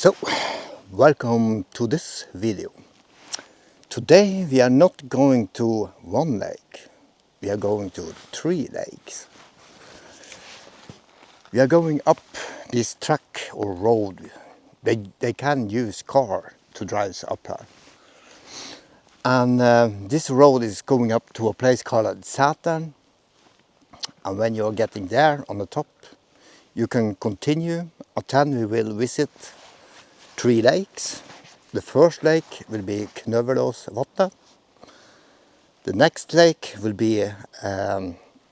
So, welcome to this video. Today we are not going to one lake, we are going to 3 lakes. We are going up this track or road. They can use car to drive up here. And this road is going up to a place called Sæterveien. And when you're getting there on the top, you can continue, and then we will visit 3 lakes. The first lake will be Kløveråsvatnet. The next lake will be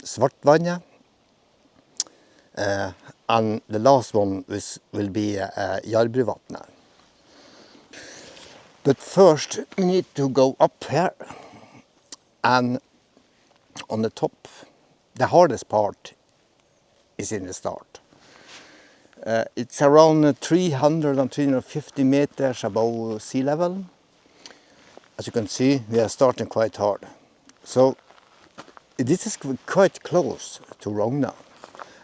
Svartvatnet. And the last one will be Jarbruvatnet. But first we need to go up here, and on the top, the hardest part is in the start. It's around 300 and 350 meters above sea level. As you can see, we are starting quite hard. So this is quite close to Rognan.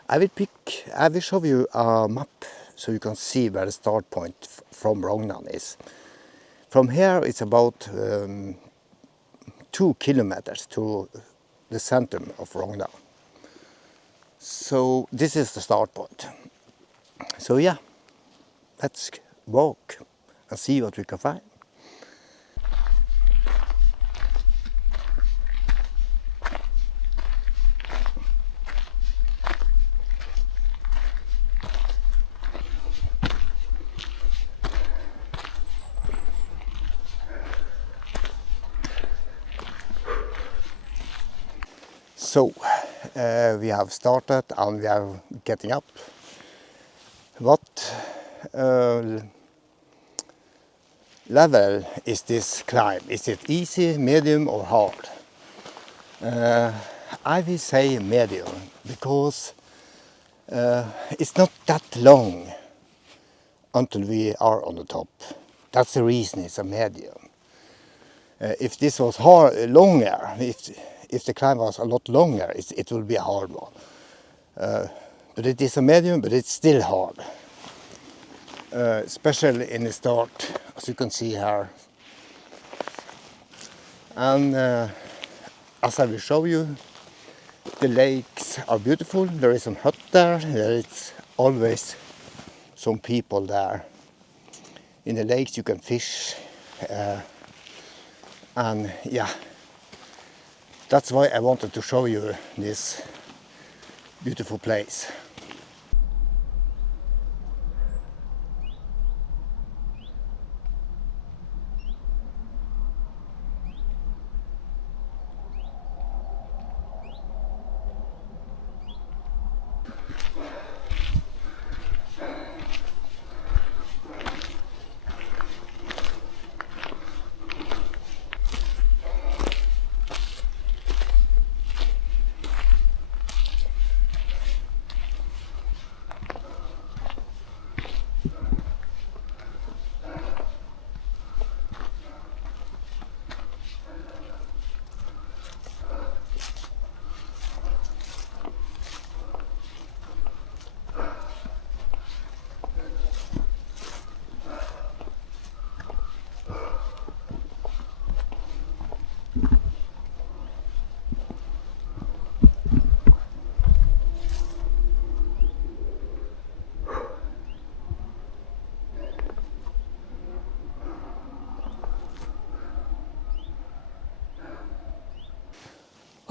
I will show you a map so you can see where the start point from Rognan is. From here it's about 2 kilometers to the center of Rognan. So this is the start point. So yeah, let's walk and see what we can find. So we have started and we are getting up. What level is this climb? Is it easy, medium or hard? I will say medium because it's not that long until we are on the top. That's the reason it's a medium. If this was longer, if the climb was a lot longer, it will be a hard one. But it is a medium, but it's still hard. Especially in the start, as you can see here. And as I will show you, the lakes are beautiful. There is some hut there. There is always some people there. In the lakes you can fish. And yeah, that's why I wanted to show you this beautiful place.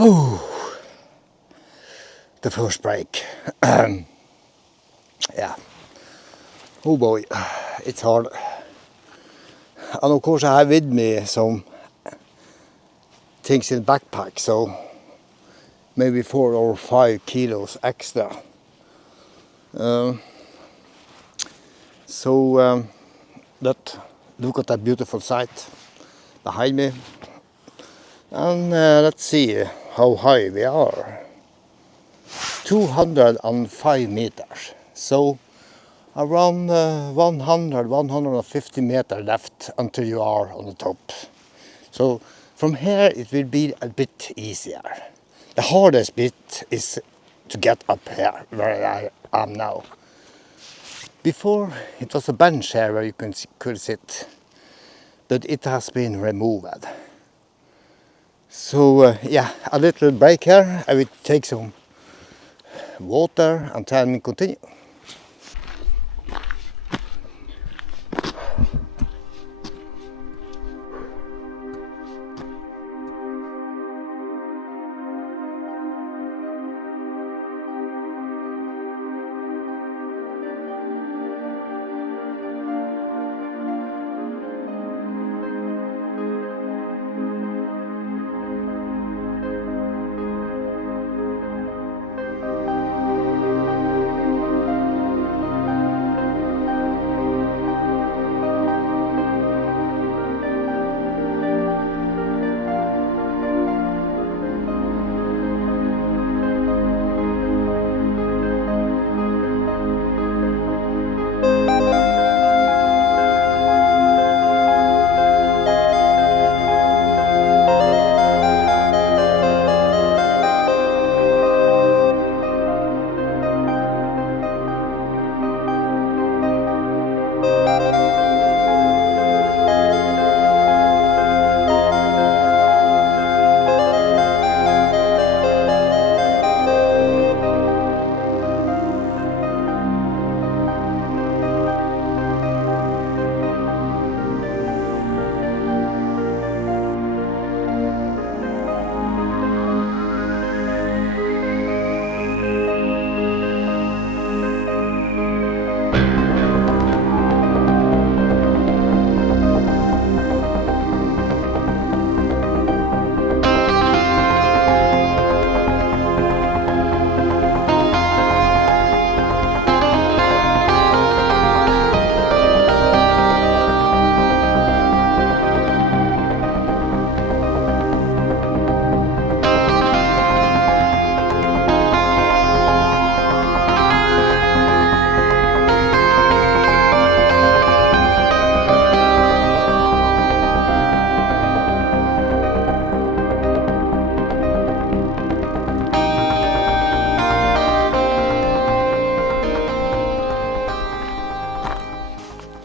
Oh, the first break. Yeah. Oh boy, it's hard. And of course I have with me some things in the backpack, so maybe 4 or 5 kilos extra. But look at that beautiful sight behind me. And let's see how high we are. 205 meters. So around 150 meters left until you are on the top. So from here it will be a bit easier. The hardest bit is to get up here where I am now. Before it was a bench here where you could sit, but it has been removed. So yeah, a little break here. I will take some water and then continue.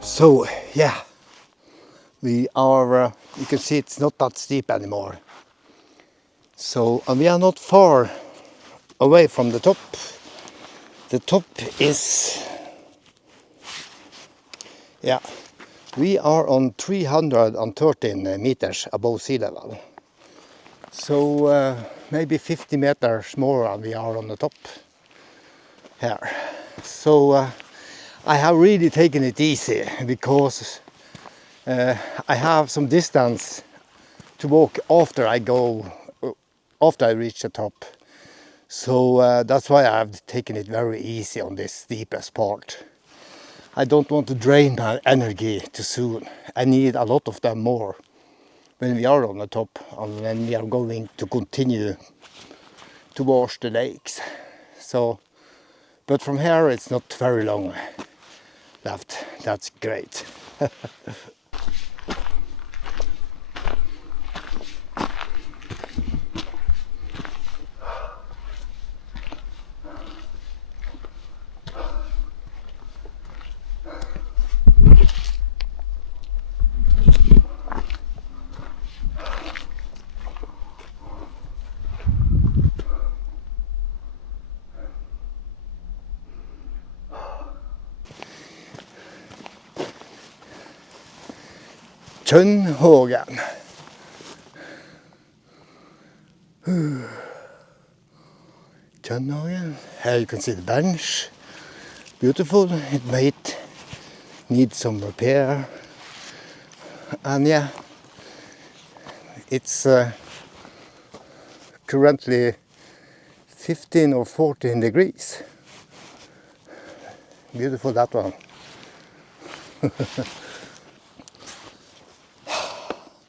So yeah, we are, you can see it's not that steep anymore. So, and we are not far away from the top. The top is, yeah, we are on 313 meters above sea level. So maybe 50 meters more and we are on the top here. So I have really taken it easy because I have some distance to walk after I reach the top. So that's why I've taken it very easy on this steepest part. I don't want to drain my energy too soon. I need a lot of them more when we are on the top and when we are going to continue towards the lakes. So, but from here it's not very long left. That's great. Rognan. Rognan. Here you can see the bench. Beautiful. It might need some repair. And yeah, it's currently 15 or 14 degrees. Beautiful, that one.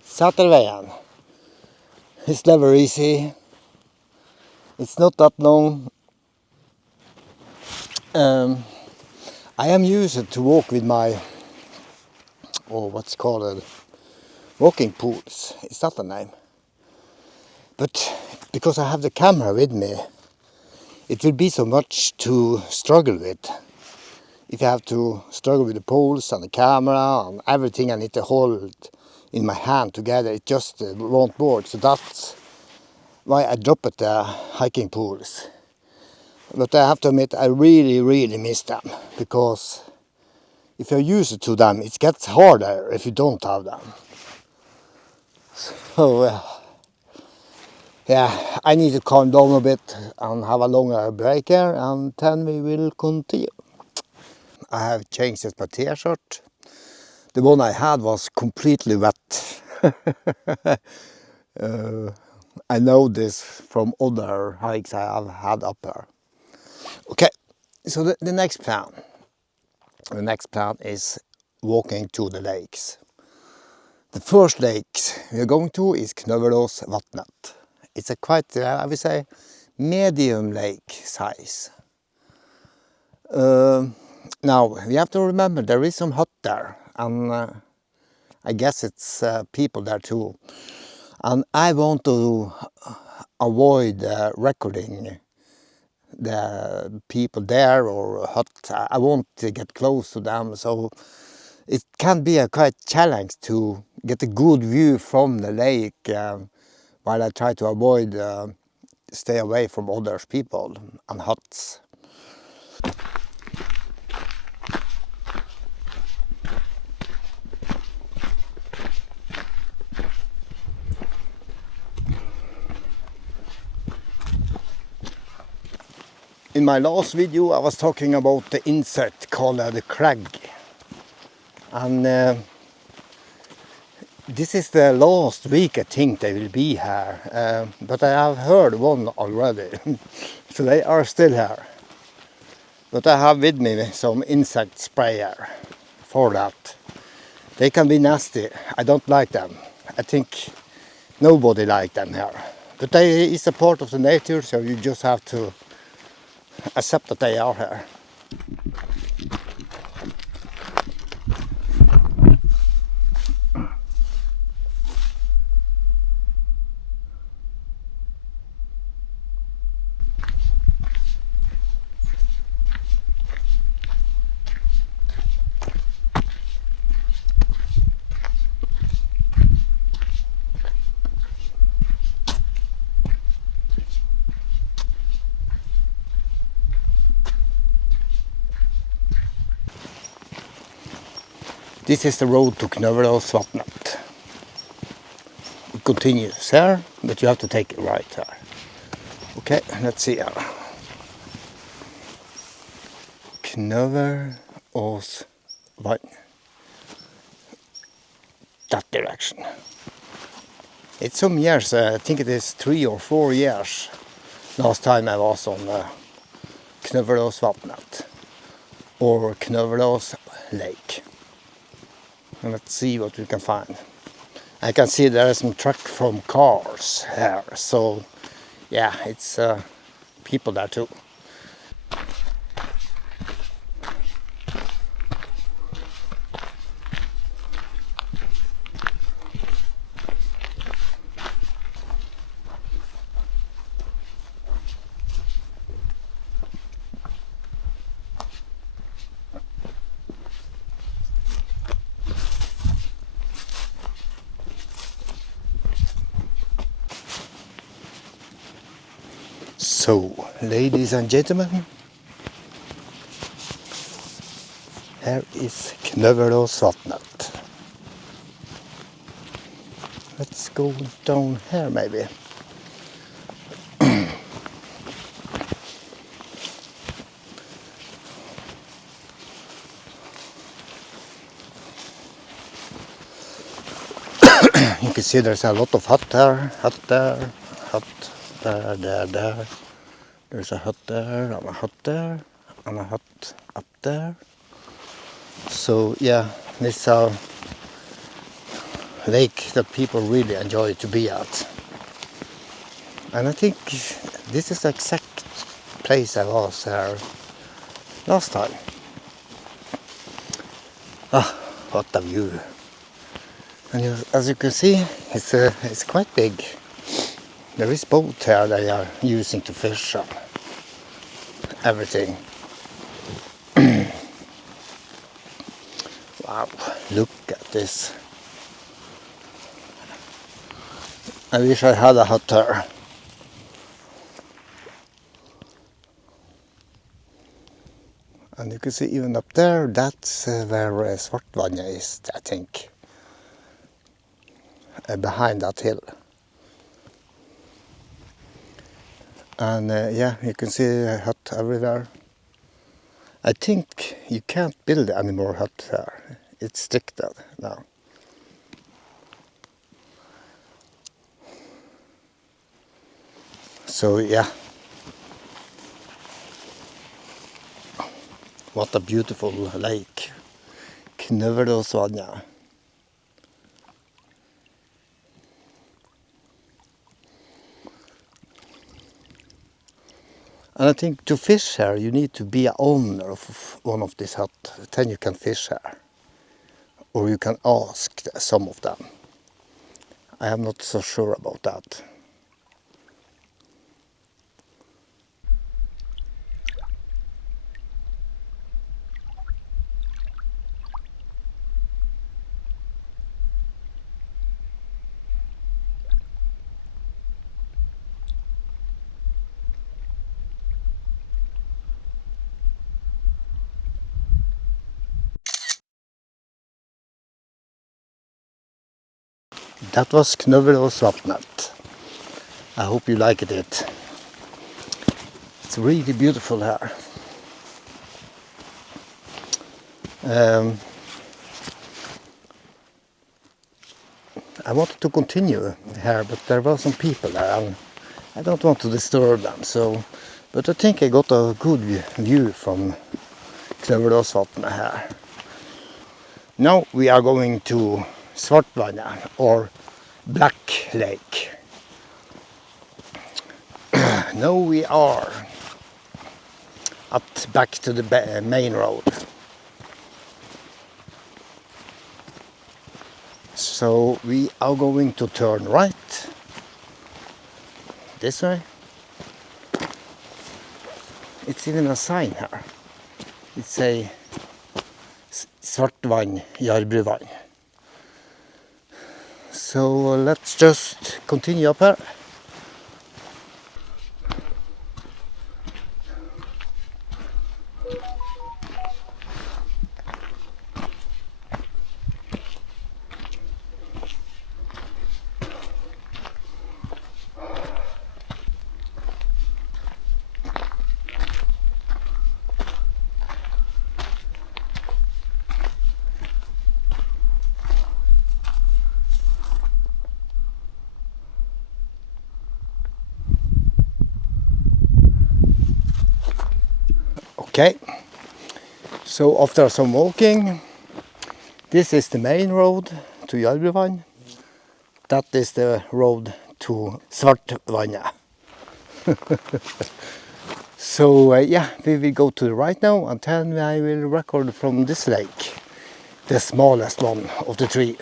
Sæterveien. It's never easy. It's not that long. I am used to walk with my, what's called, walking pools. Is that the name? But because I have the camera with me, it will be so much to struggle with if I have to struggle with the poles and the camera and everything I need to hold in my hand together, it just won't work. So that's why I dropped the hiking poles. But I have to admit, I really miss them, because if you're used to them, it gets harder if you don't have them. So yeah, I need to calm down a bit and have a longer break here, and then we will continue. I have changed my t-shirt. The one I had was completely wet. I know this from other hikes I have had up there. Okay, so the next plan. The next plan is walking to the lakes. The first lake we are going to is Kløveråsvatnet. It's a quite, I would say, medium lake size. Now, we have to remember there is some hut there, and I guess it's people there too. And I want to avoid recording the people there or hut. I want to get close to them, so it can be a quite challenge to get a good view from the lake while I try to avoid stay away from other people and huts. In my last video I was talking about the insect called the crag, and this is the last week I think they will be here, but I have heard one already, so they are still here. But I have with me some insect sprayer for that. They can be nasty, I don't like them. I think nobody likes them here. But it's a part of the nature, so you just have to accept that they are here. This is the road to Kløveråsvatnet. It continues here, but you have to take it right here. Okay, let's see here. Kløveråsvatnet. That direction. It's some years, I think it is 3 or 4 years last time I was on Kløveråsvatnet or Kløverås Lake. And let's see what we can find. I can see there is some truck from cars here, so yeah, it's people there too. So, ladies and gentlemen, here is Kløveråsvatnet. Let's go down here maybe. You can see there's a lot of hut there, hut there, hut there. There's a hut there, and a hut there, and a hut up there. So yeah, this is a lake that people really enjoy to be at. And I think this is the exact place I was there last time. Ah, what a view. And as you can see, it's quite big. There is boat here they are using to fish and everything. Wow, look at this. I wish I had a hut there. And you can see even up there, that's where Svartvatnet is, I think. Behind that hill. And yeah, you can see a hut everywhere. I think you can't build any more hut there. It's restricted now. So yeah. What a beautiful lake. Kløveråsvatnet. And I think to fish here you need to be an owner of one of these huts. Then you can fish here. Or you can ask some of them. I am not so sure about that. That was Kløveråsvatnet. I hope you liked it. It's really beautiful here. I wanted to continue here, but there were some people there and I don't want to disturb them. But I think I got a good view from Kløveråsvatnet here. Now we are going to Svartvatnet or Black Lake. Now we are back to the main road. So we are going to turn right this way. It's even a sign here. It's a Svartvatnet, Jarbruvatnet. So let's just continue up here. Okay, so after some walking, this is the main road to Jarbruvatnet. That is the road to Svartvatnet. So yeah, we will go to the right now and then I will record from this lake, the smallest one of the three.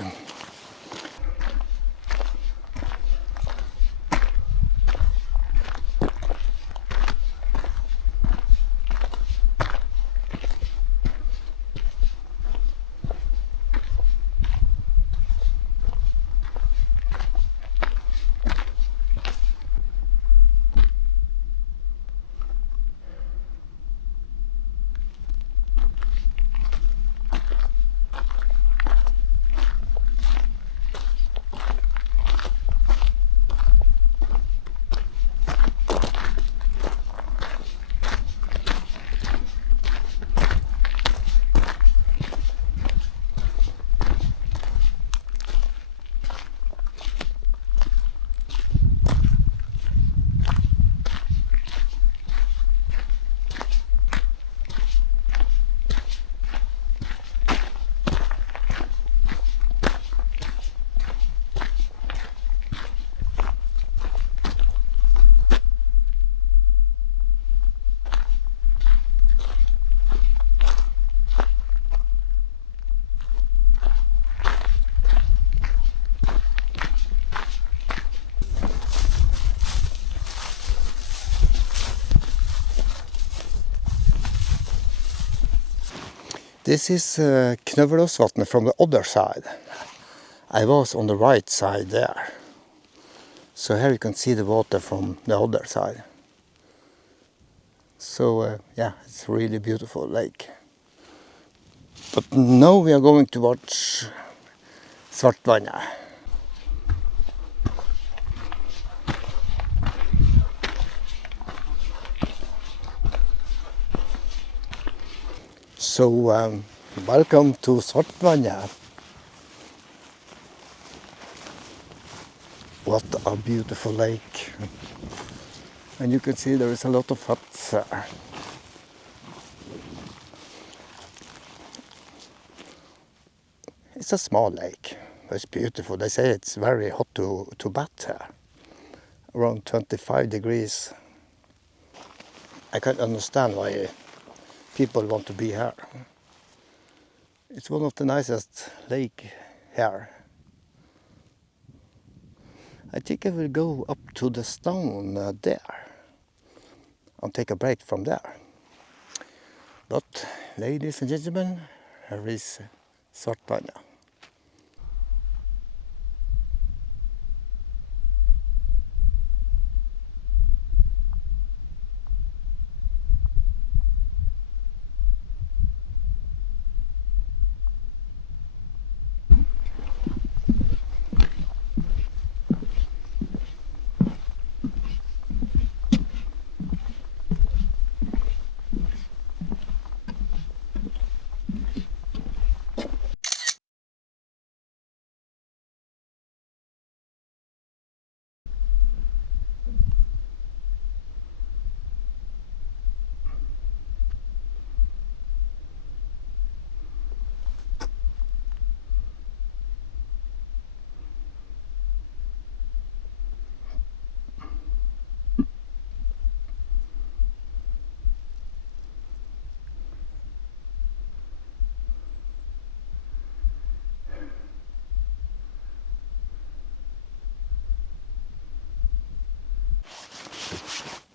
This is Kløveråsvatnet from the other side. I was on the right side there. So here you can see the water from the other side. So yeah, it's a really beautiful lake. But now we are going to watch Svartvatnet. So welcome to Svartvatnet. What a beautiful lake. And you can see there is a lot of huts there. It's a small lake, but it's beautiful. They say it's very hot to bat here, around 25 degrees. I can't understand why people want to be here. It's one of the nicest lakes here. I think I will go up to the stone there and take a break from there. But, ladies and gentlemen, here is Svartvatnet.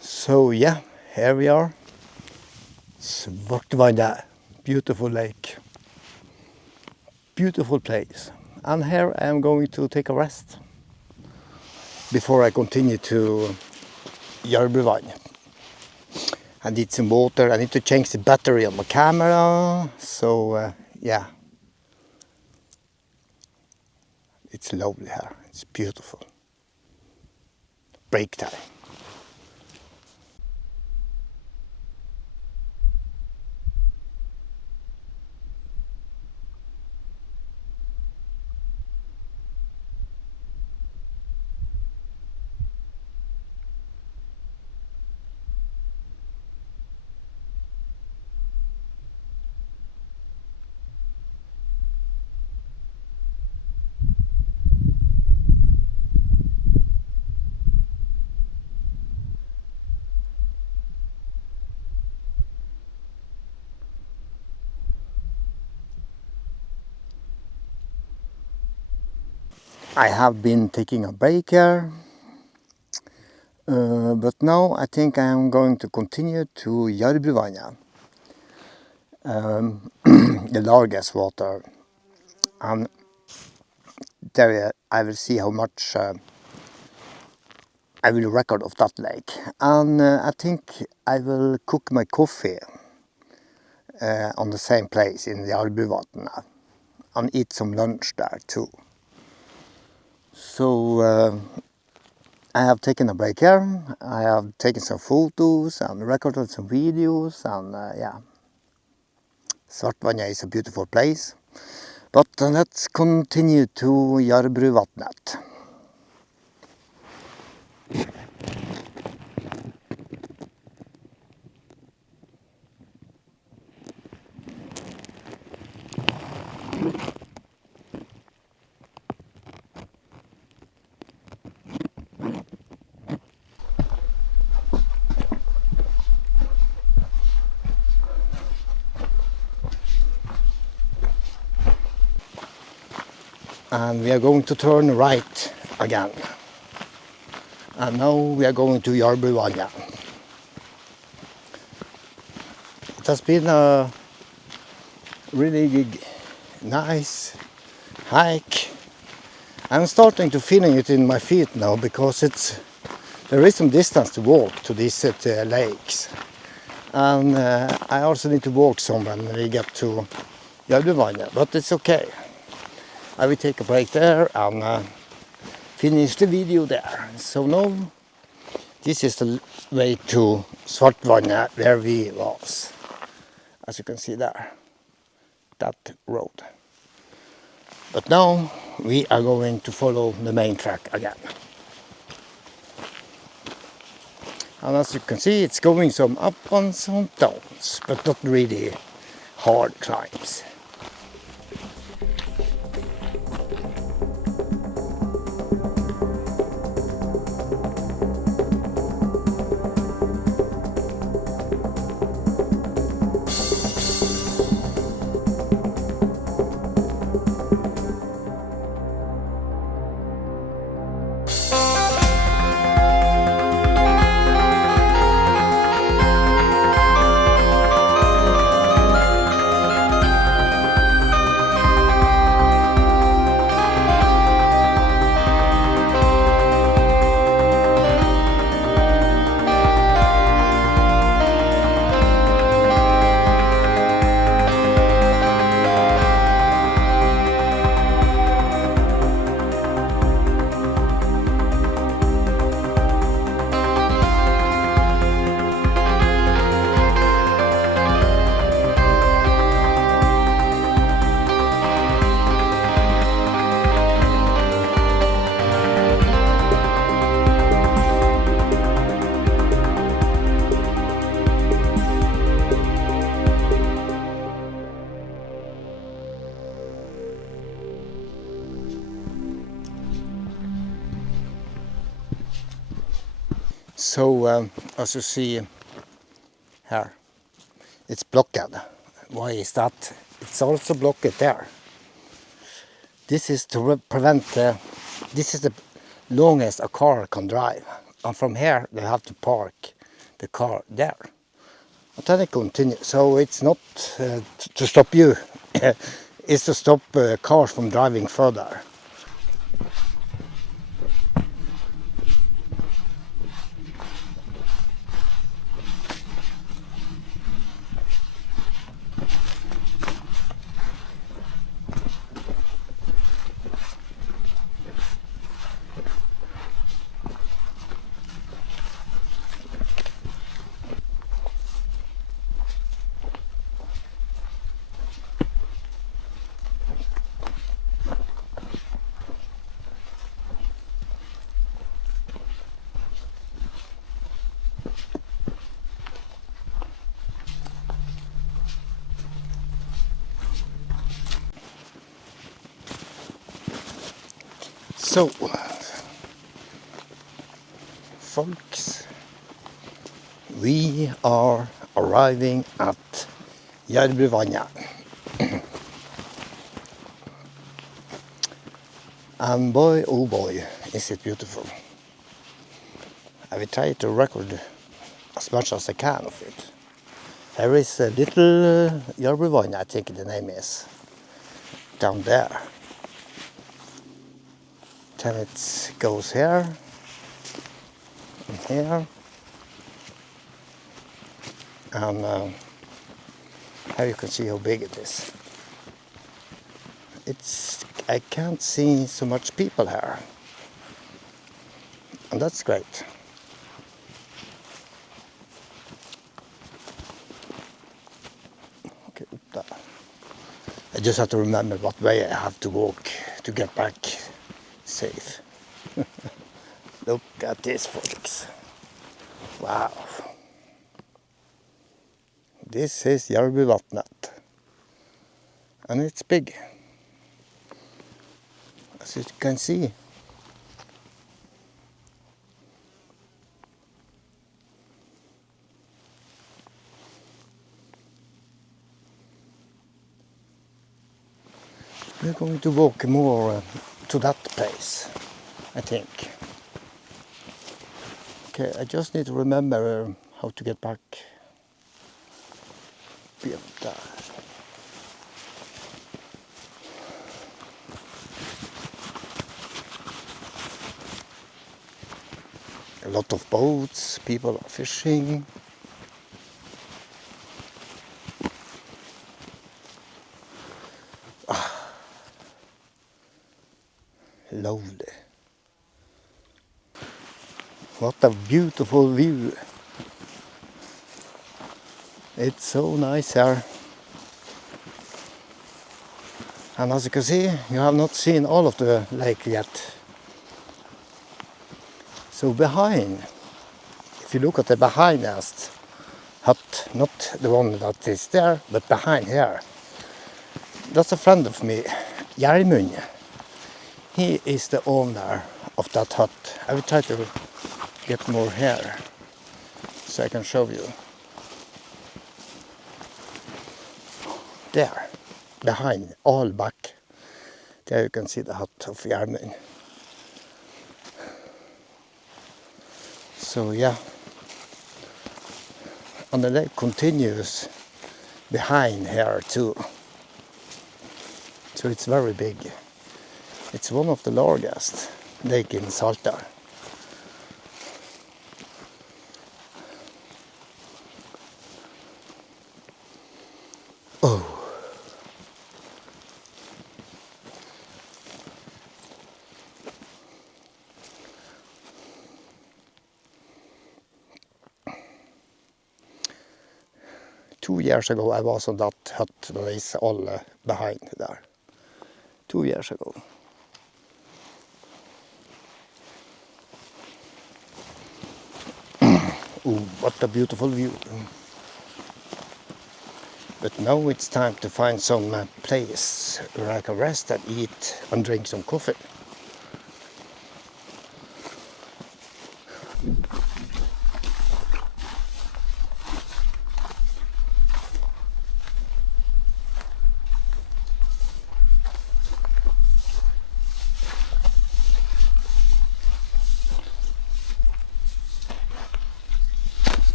So yeah, here we are. Svartvatnet, beautiful lake, beautiful place. And here I am going to take a rest before I continue to Jarbruvatnet. I need some water. I need to change the battery on my camera. So yeah, it's lovely here. It's beautiful. Break time. I have been taking a break here, but now I think I am going to continue to Jarbruvatnet, the largest water, and there I will see how much I will record of that lake. And I think I will cook my coffee on the same place in the Jarbruvatnet and eat some lunch there too. So I have taken a break here. I have taken some photos and recorded some videos, and yeah, Svartvatnet is a beautiful place. But let's continue to Jarbruvatnet. And we are going to turn right again. And now we are going to Jarbruvatnet. It has been a really nice hike. I'm starting to feeling it in my feet now because there is some distance to walk to these lakes. And I also need to walk some when we get to Jarbruvatnet, but it's okay. I will take a break there and finish the video there. So now this is the way to Svartvatnet where we was. As you can see there, that road. But now we are going to follow the main track again. And as you can see, it's going some up and some downs, but not really hard climbs. So as you see here, it's blocked. Why is that? It's also blocked there. This is to prevent, this is the longest a car can drive. And from here they have to park the car there. And then it continues. So it's not to stop you, it's to stop cars from driving further. So, folks, we are arriving at Jarbruvatnet. And boy, oh boy, is it beautiful. I will try to record as much as I can of it. There is a little Jarbruvatnet, I think the name is, down there. Then it goes here, and here, and here you can see how big it is. I can't see so much people here, and that's great. Okay, up there. I just have to remember what way I have to walk to get back safe. Look at this, folks. Wow. This is Jarbruvatnet. And it's big. As you can see. We're going to walk more to that place, I think. Okay, I just need to remember how to get back. Be up there. lot of boats, people are fishing. Lovely. What a beautiful view. It's so nice here. And as you can see, you have not seen all of the lake yet. So behind, if you look at the behindest hut, not the one that is there, but behind here, that's a friend of me, Jarbruvatnet. He is the owner of that hut. I will try to get more here so I can show you. There, behind, all back, there you can see the hut of Jarbruvatnet. So yeah, and the lake continues behind here too. So it's very big. It's one of the largest lake in Sæterveien. Oh. Two years ago I was on that hut that is all behind there. 2 years ago. Ooh, what a beautiful view. But now it's time to find some place where I can rest and eat and drink some coffee.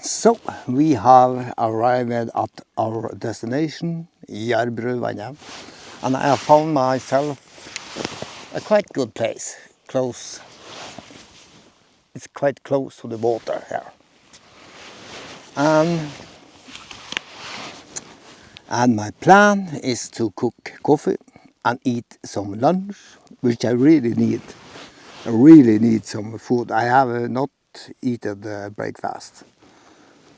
So we have arrived at our destination, Jarbruvatnet, and I have found myself a quite good place, close. It's quite close to the water here. And my plan is to cook coffee and eat some lunch, which I really need. I really need some food. I have not eaten breakfast.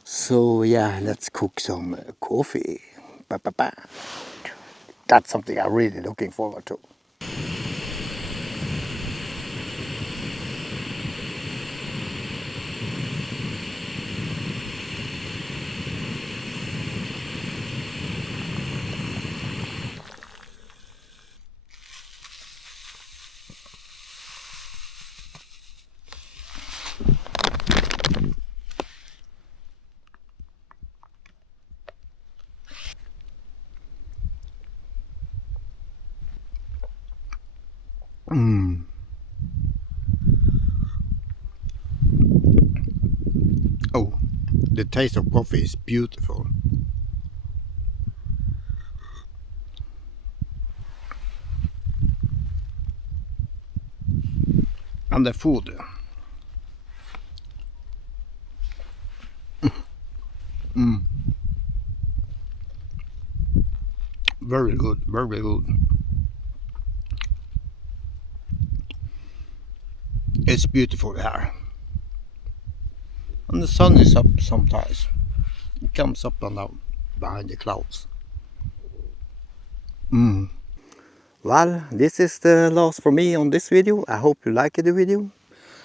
So yeah, let's cook some coffee. Ba-ba-ba. That's something I'm really looking forward to. Oh, the taste of coffee is beautiful. And the food. Very good, very good. It's beautiful here. And the sun is up sometimes. It comes up and down behind the clouds. Well, this is the last for me on this video. I hope you liked the video.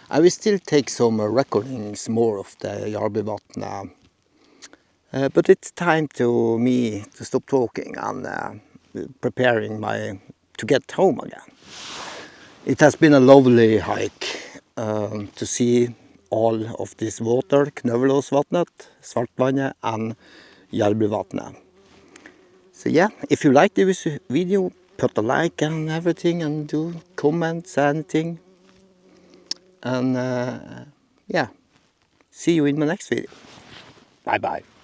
I will still take some recordings more of the Jarbruvatnet, but it's time to me to stop talking and preparing to get home again. It has been a lovely hike to see all of this water, Kløveråsvatnet, Svartvatnet and Jarbruvatnet. So yeah, if you like this video, put a like and everything, and do comments, anything. And yeah, see you in my next video. Bye bye.